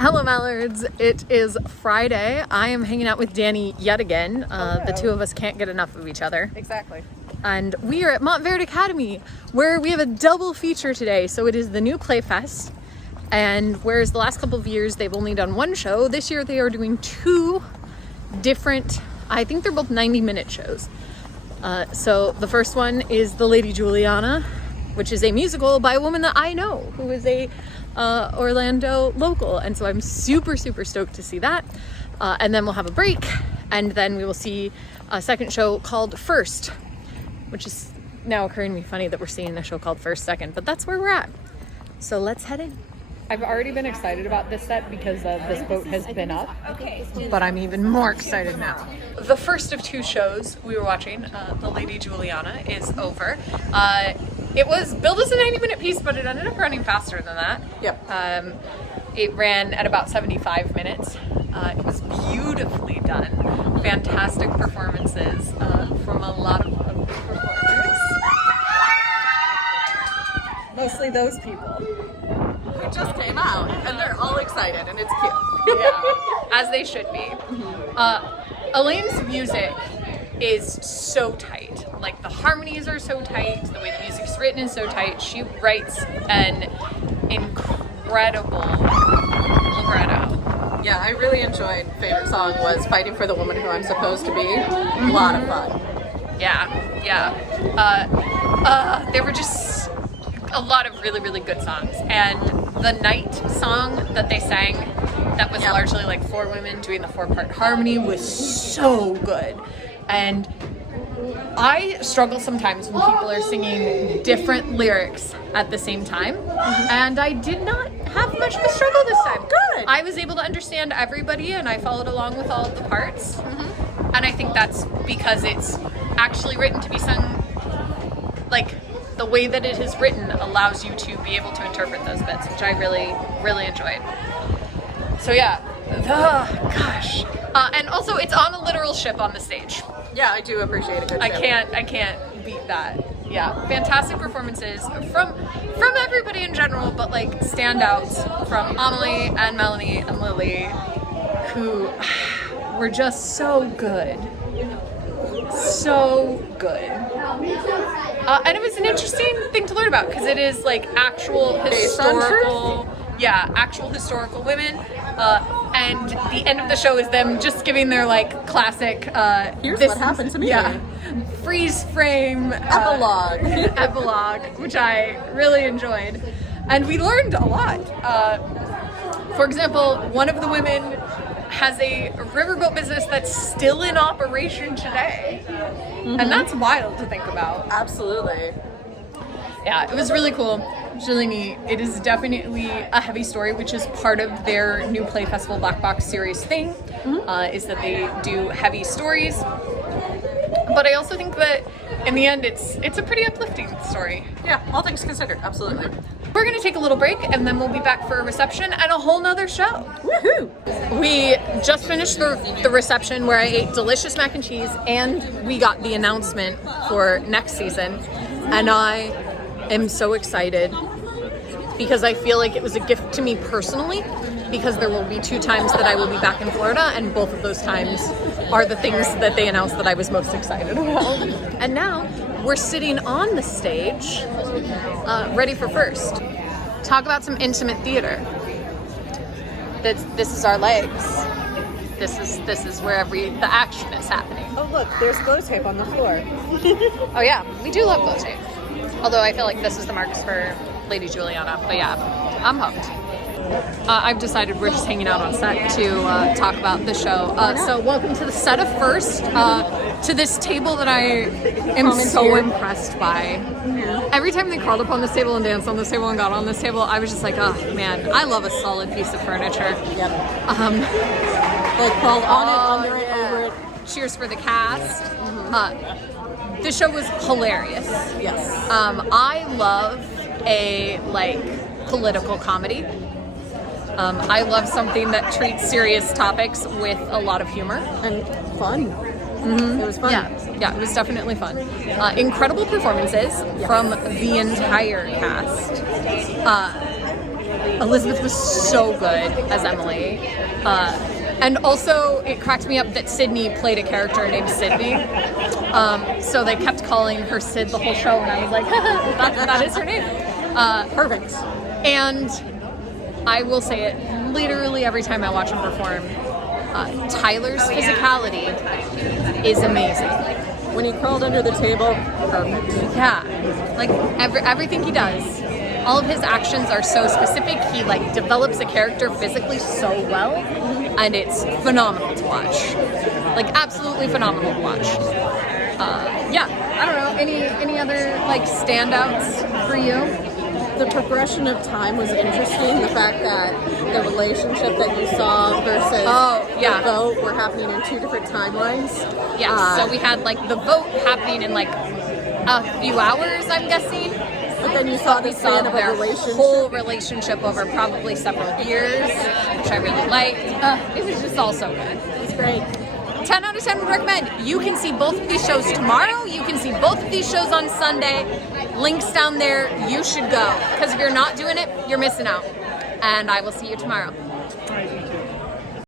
Hello Mallards, it is Friday. I am hanging out with Danny yet again. The two of us can't get enough of each other. Exactly. And we are at Montverde Academy, where we have a double feature today. So it is the new Playfest, and whereas the last couple of years they've only done one show, this year they are doing two different, I think they're both 90-minute shows. So the first one is The Lady Juliana, which is a musical by a woman that I know, who is a Orlando local, and so I'm super stoked to see that. And then we'll have a break, and then we will see a second show called First, which is now occurring to me funny that we're seeing a show called First Second, but that's where we're at. So let's head in. I've already been excited about this set because this boat has been up, but I'm even more excited now. The first of two shows we were watching, The Lady Juliana, is over. It was billed as a 90-minute piece, but it ended up running faster than that. Yep. It ran at about 75 minutes. It was beautifully done. Fantastic performances from a lot of performers. Mostly those people. We just came out, and they're all excited, and it's cute. Yeah, as they should be. Elaine's music is so tight. Like, the harmonies are so tight, the way the music's written is so tight. She writes an incredible libretto. Yeah, I really enjoyed. Favorite song was Fighting for the Woman Who I'm Supposed to Be. A lot of fun. Yeah. There were just a lot of really good songs. And the night song that they sang, that was largely like four women doing the four-part harmony, was so good. And I struggle sometimes when people are singing different lyrics at the same time, and I did not have much of a struggle this time. Good. I was able to understand everybody, and I followed along with all of the parts, and I think that's because it's actually written to be sung, like, the way that it is written allows you to be able to interpret those bits, which I really enjoyed. So yeah, gosh. And also it's on a literal ship on the stage. Yeah, I do appreciate a good show. I can't beat that. Yeah, fantastic performances from everybody in general, but like standouts from Amelie and Melanie and Lily, who were just so good. So good. And it was an interesting thing to learn about because it is like actual historical women. And the end of the show is them just giving their like classic Here's what happened to me. Yeah, freeze frame epilogue, which I really enjoyed. And we learned a lot. For example, one of the women has a riverboat business that's still in operation today. And that's wild to think about. Absolutely. Yeah, it was really cool. It's really neat. It is definitely a heavy story, which is part of their new Play Festival Black Box series thing, is that they do heavy stories. But I also think that in the end, it's a pretty uplifting story. Yeah, all things considered, absolutely. We're gonna take a little break, and then we'll be back for a reception and a whole nother show. Woohoo! We just finished the reception where I ate delicious mac and cheese, and we got the announcement for next season, and I am so excited because I feel like it was a gift to me personally, because there will be 2 times that I will be back in Florida, and both of those times are the things that they announced that I was most excited about. And now we're sitting on the stage, ready for First. Talk about some intimate theater. This is our legs. This is where the action is happening. Oh look, there's glow tape on the floor. Oh yeah, we do love glow tape. Although I feel like this is the marks for Lady Juliana, but yeah, I'm hooked. I've decided we're just hanging out on set to talk about the show. So welcome to the set of First, to this table that I am so impressed by. Every time they crawled up on this table and danced on this table and got on this table, I was just like, oh man, I love a solid piece of furniture. Yep. They crawled on it, under it, over it. Cheers for the cast. The show was hilarious. Yes. I love a political comedy. I love something that treats serious topics with a lot of humor And fun. It was fun. Yeah, it was definitely fun. Incredible performances from the entire cast. Elizabeth was so good as Emily. And also, it cracked me up that Sydney played a character named Sydney. So they kept calling her Sid the whole show, and I was like, that is her name. Perfect. And I will say it literally every time I watch him perform. Tyler's physicality is amazing. When he crawled under the table, perfect. Yeah, like everything he does, all of his actions are so specific. He like develops a character physically so well, and it's phenomenal to watch. Like absolutely phenomenal to watch. Yeah, I don't know. Any other like standouts for you? The progression of time was interesting. The fact that the relationship that you saw versus the vote were happening in two different timelines. Yeah, so we had like the vote happening in like a few hours, I'm guessing. But then you saw the span of their a relationship. whole relationship over probably several years, which I really liked. It was just all so good. It's great. 10 out of 10 would recommend. You can see both of these shows tomorrow. You can see both of these shows on Sunday. Links down there. You should go. Because if you're not doing it, you're missing out. And I will see you tomorrow.